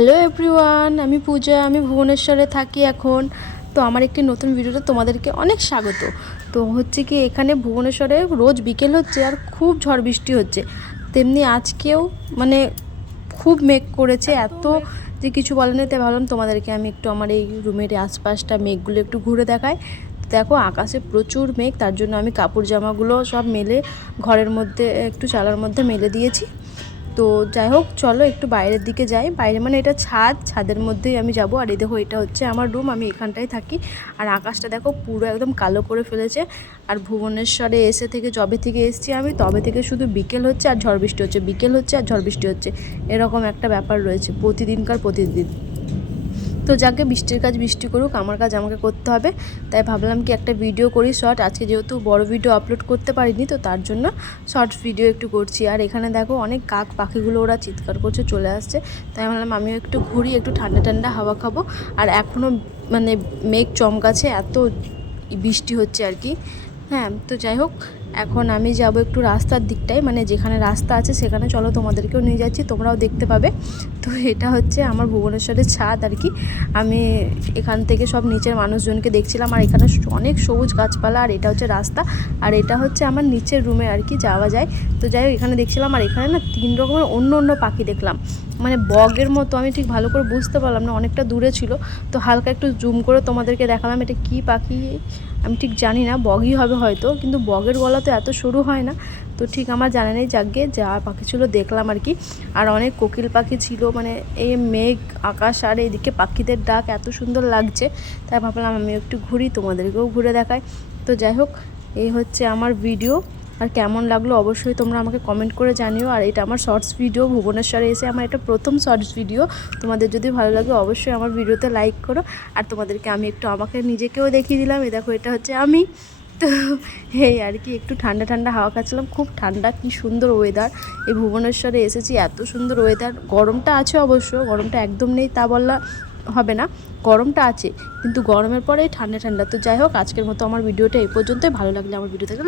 Hello everyone, আমি পূজা। আমি ভুবনেশ্বরে থাকি এখন। তো আমার একটি নতুন ভিডিওতে তোমাদেরকে অনেক স্বাগত। তো হচ্ছে কি, এখানে ভুবনেশ্বরে রোজ বিকেল হচ্ছে আর খুব ঝড় বৃষ্টি হচ্ছে। তেমনি আজকেও মানে খুব মেঘ করেছে, এত যে কিছু বলে না। তাই ভাবলাম তোমাদেরকে আমি একটু আমার এই রুমের আশপাশটা মেঘগুলো একটু ঘুরে দেখাই। দেখো আকাশে প্রচুর মেঘ, তার জন্য আমি কাপড় জামাগুলো সব মেলে ঘরের মধ্যে একটু চালার মধ্যে মেলে দিয়েছি। তো যাই হোক, চলো একটু বাইরের দিকে যাই। বাইরে মানে এটা ছাদের মধ্যেই আমি যাব। আর এই দেখো, এটা হচ্ছে আমার রুম, আমি এখানটায় থাকি। আর আকাশটা দেখো পুরো একদম কালো করে ফেলেছে। আর ভুবনেশ্বরে যবে থেকে এসেছি আমি, তবে থেকে শুধু বিকেল হচ্ছে আর ঝড় বৃষ্টি হচ্ছে, বিকেল হচ্ছে আর ঝড় বৃষ্টি হচ্ছে, এরকম একটা ব্যাপার রয়েছে প্রতিদিন। তো যাকে বৃষ্টির কাজ বৃষ্টি করুক, আমার কাজ আমাকে করতে হবে। তাই ভাবলাম কি একটা ভিডিও করি শর্ট। আজকে যেহেতু বড় ভিডিও আপলোড করতে পারিনি, তো তার জন্য শর্টস ভিডিও একটু করছি। আর এখানে দেখো অনেক কাক পাখিগুলো ওরা চিৎকার করছে, চলে আসছে। তাই ভাবলাম আমিও একটু ঘুরি, একটু ঠান্ডা ঠান্ডা হাওয়া খাবো। আর এখনও মানে মেঘ চমকাছে, এত বৃষ্টি হচ্ছে আর কি। হ্যাঁ, তো যাই হোক, এখন আমি যাব একটু রাস্তার দিকটায়, মানে যেখানে রাস্তা আছে সেখানে। চলো তোমাদেরকেও নিয়ে যাচ্ছি, তোমরাও দেখতে পাবে। তো এটা হচ্ছে আমার ভুবনেশ্বরের ছাদ আর কি। আমি এখান থেকে সব নিচের মানুষজনকে দেখছিলাম। আর এখানে অনেক সবুজ গাছপালা। আর এটা হচ্ছে রাস্তা, আর এটা হচ্ছে আমার নিচের রুমে আর কি যাওয়া যায়। তো যাই হোক, এখানে দেখছিলাম। আর এখানে না 3 রকমের অন্য পাখি দেখলাম, মানে বগের মতো। আমি ঠিক ভালো করে বুঝতে পারলাম না, অনেকটা দূরে ছিল। তো হালকা একটু জুম করে তোমাদেরকে দেখালাম। এটা কি পাখি আমি ঠিক জানি না, বগই হবে হয়তো, কিন্তু বগের গলা তো এত সরু হয় না। তো ঠিক আমার জানা নেই, যাকে যা পাখি ছিল দেখলাম আর কি। আর অনেক কোকিল পাখি ছিল, মানে এই মেঘ আকাশ আর এইদিকে পাখিদের ডাক এত সুন্দর লাগছে। তাই ভাবলাম আমি একটু ঘুরি, তোমাদেরকেও ঘুরে দেখাই। তো যাই হোক, এই হচ্ছে আমার ভিডিও। আর কেমন লাগলো অবশ্যই তোমরা আমাকে কমেন্ট করে জানিও। আর এটা আমার শর্টস ভিডিও, ভুবনেশ্বরে এসে আমার এটা প্রথম শর্টস ভিডিও। তোমাদের যদি ভালো লাগে অবশ্যই আমার ভিডিওতে লাইক করো। আর তোমাদেরকে আমি একটু আমাকে নিজেকেও দেখিয়ে দিলাম। এ দেখো, এটা হচ্ছে আমি। তো এই আর কি, একটু ঠান্ডা ঠান্ডা হাওয়া খাচ্ছিলাম, খুব ঠান্ডা, কি সুন্দর ওয়েদার। এই ভুবনেশ্বরে এসেছি, এত সুন্দর ওয়েদার। গরমটা আছে অবশ্য, গরমটা একদম নেই তা বললা হবে না, গরমটা আছে, কিন্তু গরমের পরে ঠান্ডা ঠান্ডা। তো যাই হোক, আজকের মতো আমার ভিডিওটা এই পর্যন্তই। ভালো লাগলে আমার ভিডিওটাকে